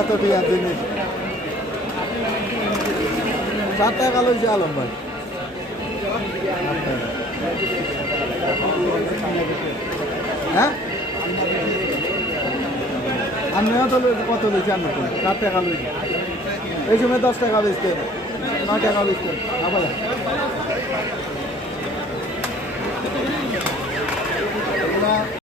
এত টিয়ার জিনিস 7 টাকা লইছে আলম ভাই। হ্যাঁ আমিও তো কত লইছি আমি 7 টাকা লইছি, এই সময় 10 টাকা বেচতে 9 টাকা বেচতে না বলে।